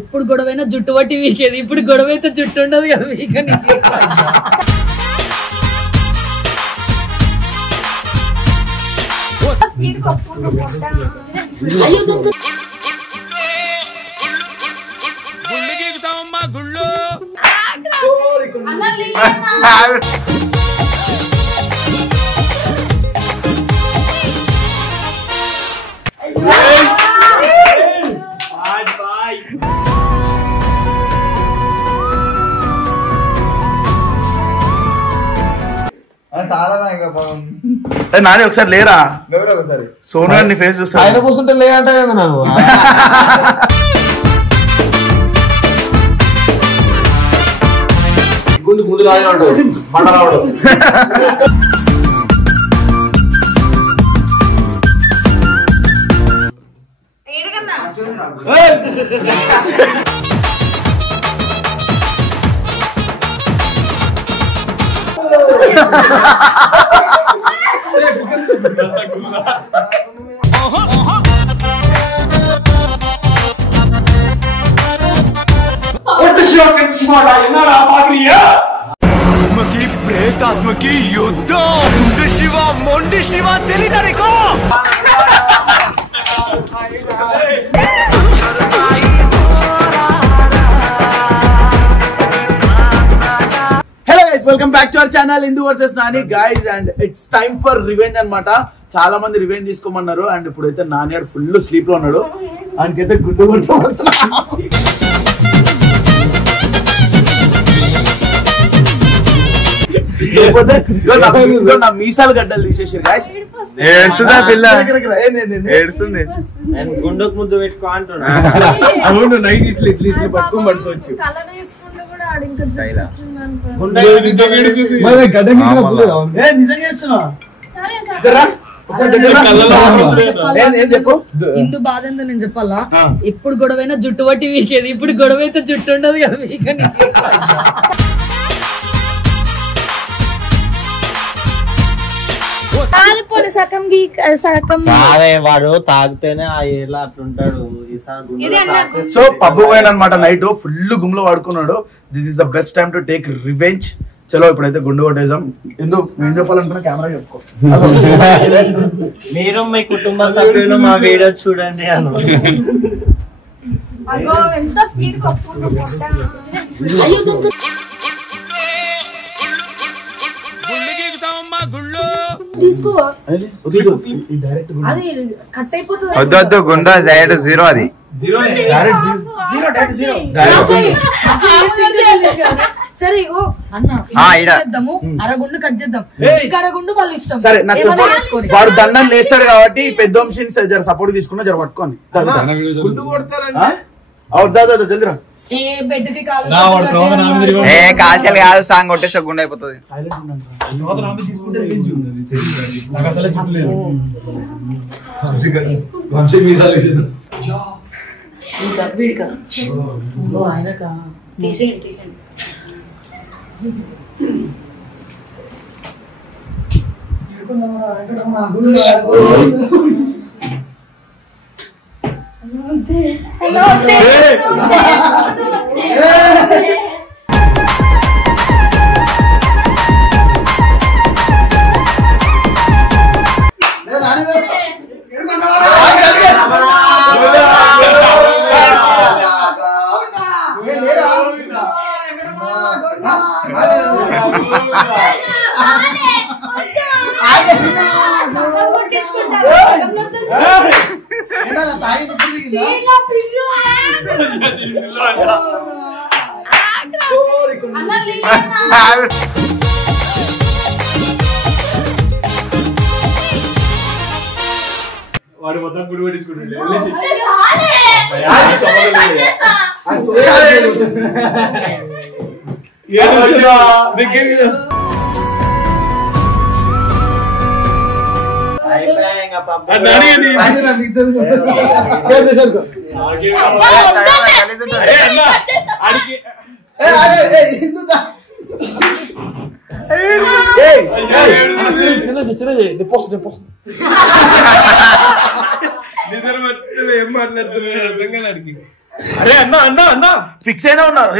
ఇప్పుడు గొడవైనా జుట్టు పట్టి వీకేది, ఇప్పుడు గొడవ అయితే జుట్టు ఉండదు కదా వీకని. నాని ఒకసారి లేరా ఒకసారి సోను గారిని ఫేస్ చూస్తా. ఆయన కూర్చుంటే లేదంటే నన్ను గుండు గుండు రాడు బండ రావడు. ప్రేతాత్మకి యుద్ధం శివ మొండి శివ తెలియదనికో. Welcome back to our channel Indu versus Nani guys. And it's time for revenge అన్నమాట. చాలా మంది రివెంజ్ తీసుకోమన్నారు. అండ్ ఇప్పుడైతే నాని ఆడు ఫుల్ స్లీప్ లో ఉన్నాడు. ఆయనకైతే గుడ్డు కొడుతూ నా మీసాలు గడ్డలు తీసేసారు గాయస్. ఏడుస్తుందా పిల్ల? ఏడుస్తుంది. గుండకు ముద్దు పెట్టుకో అంటున్నా. అవును, నైట్ ఇట్లా ఇట్లా ఇట్లా పట్టుకొని పడుకోవచ్చు. ఇందు బాధ ఎంతో నేను చెప్పాలా? ఎప్పుడు గొడవైనా జుట్టు పట్టి వీకేది, ఇప్పుడు గొడవ అయితే జుట్టు ఉండదు కదా వీకని. వాడు తాగితేనే ఆ ఏలా అట్లుంటాడు. సో పబ్బు పోయిన అనమాట. నైట్ ఫుల్ గుమ్లో వాడుకున్నాడు. This is the best time to take revenge. చలో ఇప్పుడైతే గుండు కొట్టేసాం. ఎందుకు ఏం చెప్పాలంటున్నా కెమెరా చెప్పుకో. మీరు మీ కుటుంబ సభ్యులు మా వీడియో చూడండి అను. కట్ అయిపోతుంది. వద్దు గుండా డైరెక్ట్ జీరో. అది సరే ఇగో అన్న చేద్దాము, అరగుండు కట్ చేద్దాం. అరగుండు వాళ్ళ ఇష్టం. సరే నాకు వాడు దండం వేస్తాడు కాబట్టి పెద్ద వంశీని జర సపోర్ట్ తీసుకున్నా జర పట్టుకోండి. జల్దిరా. కాల్చలు కాదు, సాంగ్ కొట్టేస్తే గుండె అయిపోతుంది. వాడు మొత్తం గుడి పట్టించుకుంటుండే. ఏం మాట్లాడుతున్నా అర్థం కాదు. అరే అన్న అన్న అన్న ఫిక్స్ అయినా ఉన్నారు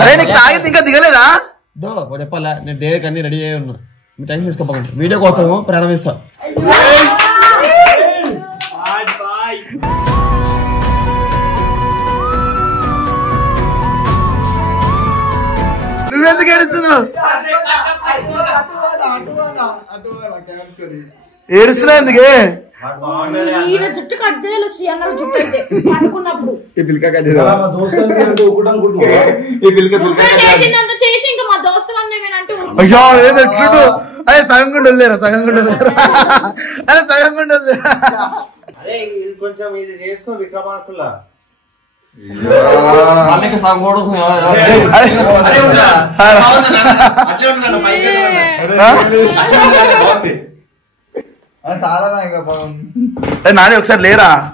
అరే నీకు తాగింది ఇంకా దిగలేదా చెప్పాలా నేను డే అన్ని రెడీ అయ్యి ఉన్నా మీ టైం తీసుకోపోకండి వీడియో కోసం ప్రారంభిస్తా నువ్వెందుకు ఏడుస్తున్నావు ఏడుస్తున్నావు ఎందుకే జుట్టు కట్ చేయాలి శ్రీ అన్న జుట్టు అయితే పడుకున్నప్పుడు చేసి ఇంకా మా దోస్తులు అయ్యో ఏదో ఎట్లుండు అదే సగం గుండు వదిలేరా సగం గుండు వదిలేరా అదే సగం గుండు వదిలేరా కొంచెం ఇది చేసుకో విక్రమార్కులా నాని ఒకసారి లేరా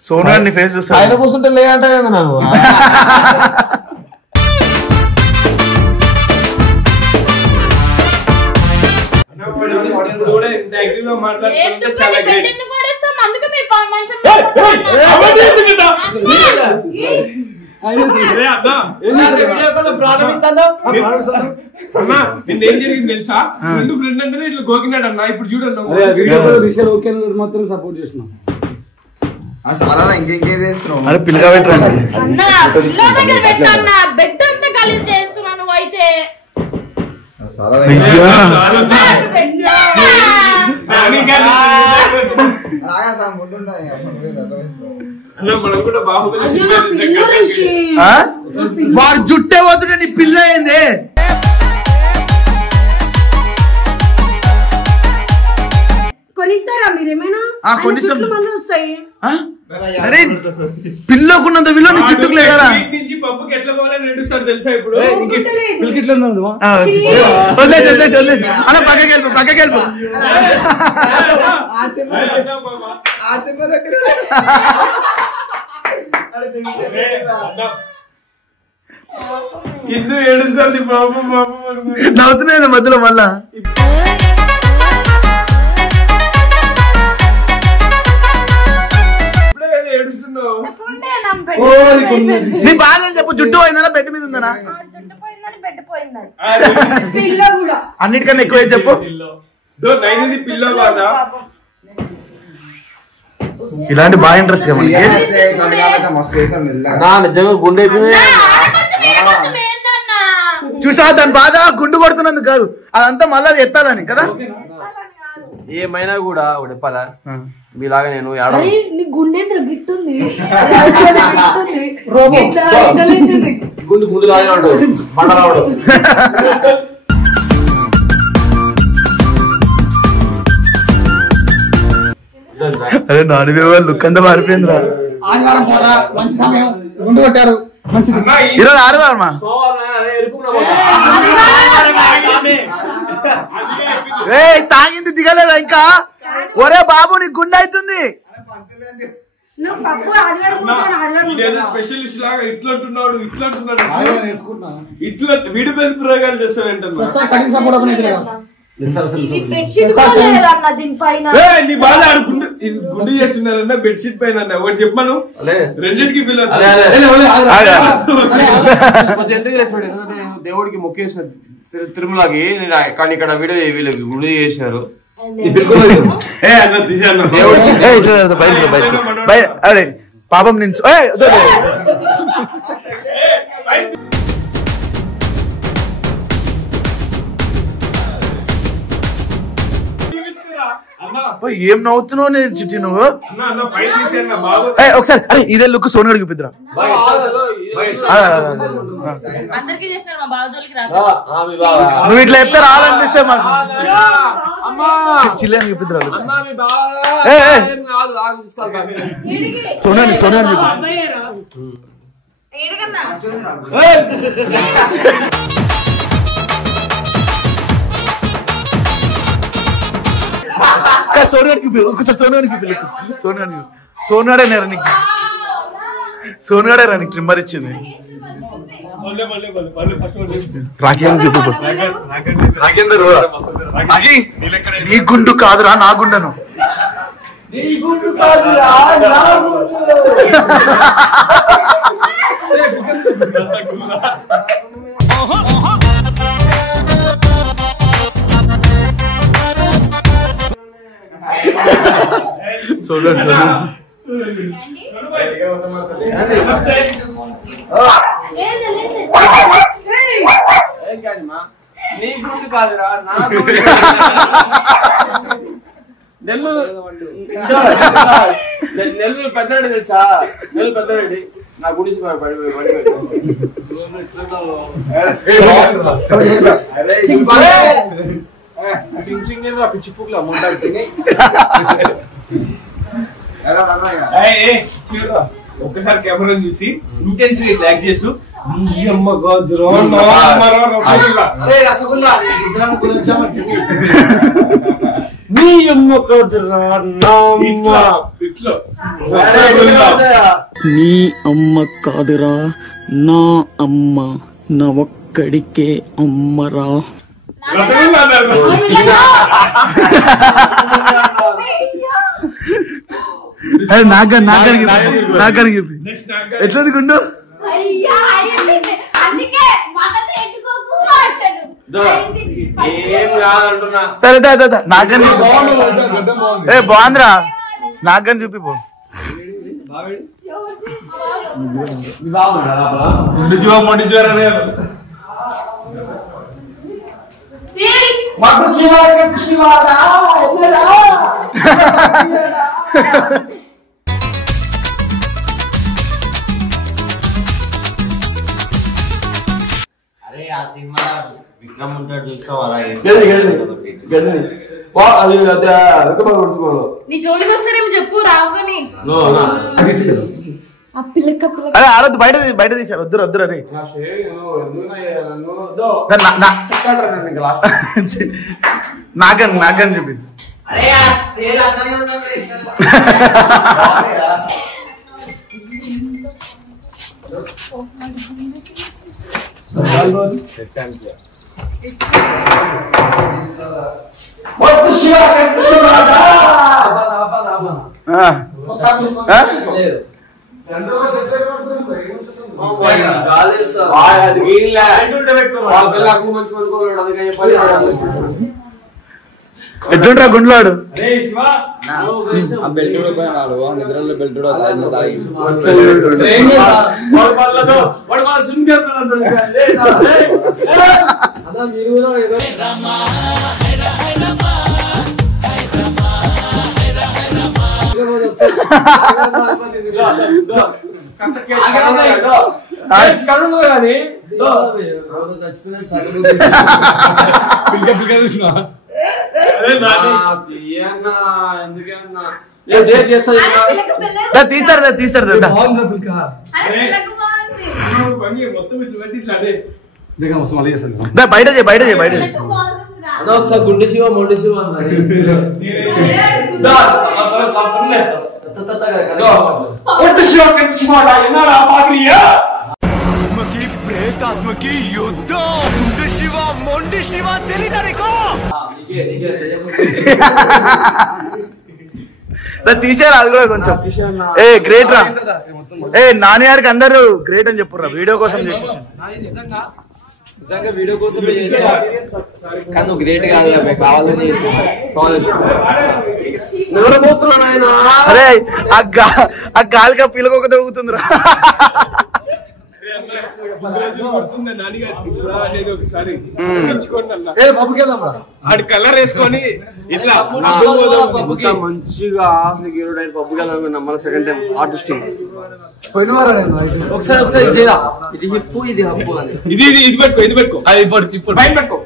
సోను గారిని ఫేస్ చూస్తా ఆయన కూర్చుంటే లే అంటే కదా నాకు ఏం జరిగింది తెలుసా రెండు ఫ్రెండ్ అంటే ఇట్లా గోకినాడు అన్న ఇప్పుడు చూడండి మాత్రం సపోర్ట్ చేస్తున్నాం ఇంకేం చేస్తున్నావు అరే పిల్లగా పెట్టరా బెడ్ అంతా కలిసి చేస్తున్నాను అయితే వాడు జుట్టే పోతుంటే నీ పిల్ల అయింది కొనిస్తారా మీరేమైనా వస్తాయి అరే పిల్లకున్నంత విలువ నీ జుట్టుకు లేదా పప్పుకి ఎట్లా పోవాలని నడుస్తారు తెలుసా ఇప్పుడు అలా పక్కకి వెళ్ళిపో పక్కకి వెళ్ళిపో ఇందు ఏడుస్తుంది బాబు బాబు నవ్వుతున్నాయి మధ్యలో మళ్ళా నీ బాధ అని చెప్పు జుట్టు పోయిందనా బెడ్ మీద ఉందనా అన్నిటికన్నా ఎక్కువ చెప్పు ఇలాంటి బాగా ఇంట్రెస్ట్ గా మనకి నిజంగా గుండె చూసా దాని బాధ గుండు కొడుతున్నందుకు కాదు అదంతా మళ్ళా ఎత్తాలని కదా ఏమైనా కూడా చెప్పాలా మీలాగా నేను నీ గుండె గిట్టుంది గుండు గుండు లాగా ఉంటుంది పంట రావడం అరే నాని లుక్ అంతా మారిపోయిందిరా ఆదివారం పూట మంచి సమయం గుండు కొట్టారు మంచిది ఈరోజు ఆడదామా తాగింది దిగలేదా ఇంకా ఒరే బాబు నీ గుండె అవుతుంది స్పెషలిస్ట్ లాగా ఇట్లంటున్నాడు ఇట్లంటున్నాడు ఇట్లా వీడి పేరు ప్రయోగాలు చేస్తావేంటన్నా నీ బాధ ఆడుకుంటే ఇది గుండు చేస్తున్నారన్న బెడ్షీట్ పైన ఒకటి చెప్పాను రెండింటికి ఫీల్ దేవుడికి మొక్కేసిన తిరుమలకి కానీ ఇక్కడ వీడియో వీళ్ళకి గుండు చేసినారు అరే పాపం నేను ఏం నవ్వుతున్నావు నేను చిట్టి నువ్వు ఒకసారి అరే ఇదే లుక్ సోను గడికి చూపిద్దురా నువ్వు ఇట్లా చెప్తే రావాలనిపిస్తే మాకు చిల్లి అని చూపిద్దురా సోనాని సోనాని సోనానికి ఒకసారి సోనానికి సోనానికి సోనాడే నేరా నీకు సోనాడే రా నీకు ట్రిమ్మర్ ఇచ్చింది రాకేందర్ నీ గుండు కాదురా నా గుండెను. నెల్లూరు పెద్దరెడ్డి తెలుసా? నెల్లూరు పెద్దరెడ్డి నా గుడిసి పిచ్చి పుక్కులు అమౌంట్ ఒక్కసారి కెమెరా చూసి ఇంటెన్సివ్ బ్లాక్ చేస్తూ నీ అమ్మ నీ అమ్మ నీ అమ్మ కాదురా నా అమ్మ నా ఒక్కడికే అమ్మరా. నాకని చెప్పి ఎట్లది గుండు సరే నాకని బాగుందిరా నాకని చూపి పో. అరే ఆ సినిమా విక్రమ్ ఉంటాడు చూస్తావు అలా నీ జోలికి వస్తారేమో చెప్పు రావుగాని. అరే ఆడొద్దు బయట తీసారు వద్దురు అని నాకని చెప్పి ఎట్లుంటా గుండ్లాడు నిద్రలో బెల్ట్ తీస్తారు బయట గుండె శివ మొండి శివ ప్రేతాత్మకి యుద్ధం గుండె శివ మొండి శివ తెలియదనికో తీసారు అది కూడా కొంచెం గ్రేట్ రా. నాని గారికి అందరూ గ్రేట్ అని చెప్పుర్రా వీడియో కోసం చేసేసి. నిజంగా వీడియో కోసం కానీ నువ్వు గ్రేట్ కావాలని అరే ఆ గాలిగా పిలకొక తగ్గుతుందిరా. ఆడి కలర్ వేసుకొని ఇట్లా మంచిగా పబ్బుకి వెళ్ళాలి. సెకండ్ టైం ఆర్టిస్ట్ ఒకసారి ఇది హిప్పు ఇది హప్పు ఇది పెట్టుకో పైన పెట్టుకో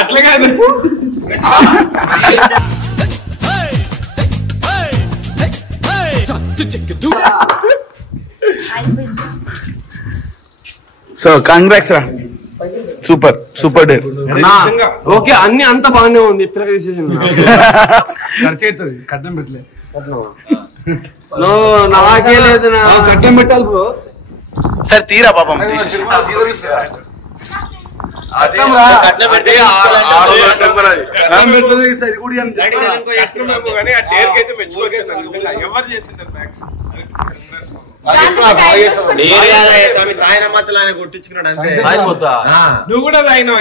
అట్లా కాదు. సో కంగ్రాట్స్ రా, సూపర్ డే. ఓకే అన్ని అంత బాగానే ఉంది. ఖర్చు అవుతుంది, కట్నం పెట్టలే. నాకే లేదు, కట్నం పెట్టాలి బ్రో. సరే తీరా పాపం కొట్టించుకున్నాడు అంతే. నువ్వు కూడా తాగినావు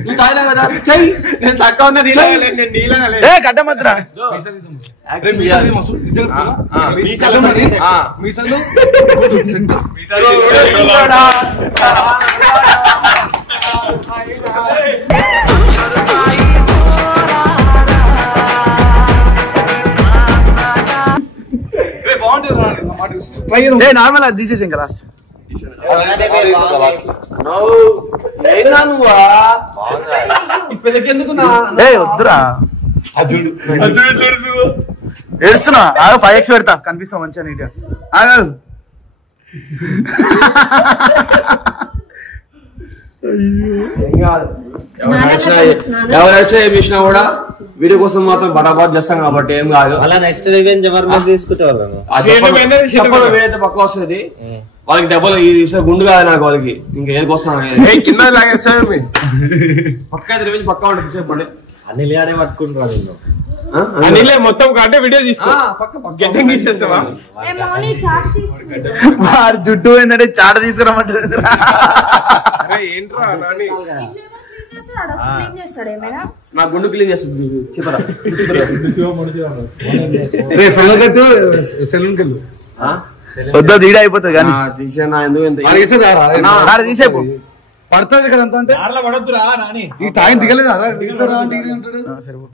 నేను తాగినా కదా నేను తక్కువ ఉన్నా గడ్డమద్రా నార్మల్ అది తీసేసి ఇంకా లాస్ట్ వద్దురా ఏడుస్తున్నా 5x పెడతా కనిపిస్తాం మంచిగా నీట్గా ఎవరైతే ఏం చేసినా కూడా వీడియో కోసం మాత్రం బరాబర్ చేస్తాం కాబట్టి ఏం కాదు. అలా నెక్స్ట్ రివెంజ్ ఎవరి మీద తీసుకుంటారు వీడైతే పక్క వస్తుంది వాళ్ళకి డబ్బులు గుండు కాదు నాకు వాళ్ళకి ఇంకా ఏది కోసం కింద లాగేస్తారు పక్క అయితే రివెంజ్ పక్కా ఉంటుంది చెప్పండి. అనిల్ గాడే పట్టుకుంటున్నాడు అనిలే మొత్తం కంటే వీడియో తీసుకో గెట్టింగ్ తీసేస్తావా వాడు జుట్టు ఏంటంటే చాట తీసుకురమ్మంటే ఏంట్రా నాని నా గుండు క్లీన్ చేస్తుంది చెప్పరా వద్దా తీడ అయిపోతుంది కానీ తీసేనా ఎందుకు తీసేపు పడుతుంది ఇక్కడ అంతా అంటే పడొద్దురా నాని దిగలేదా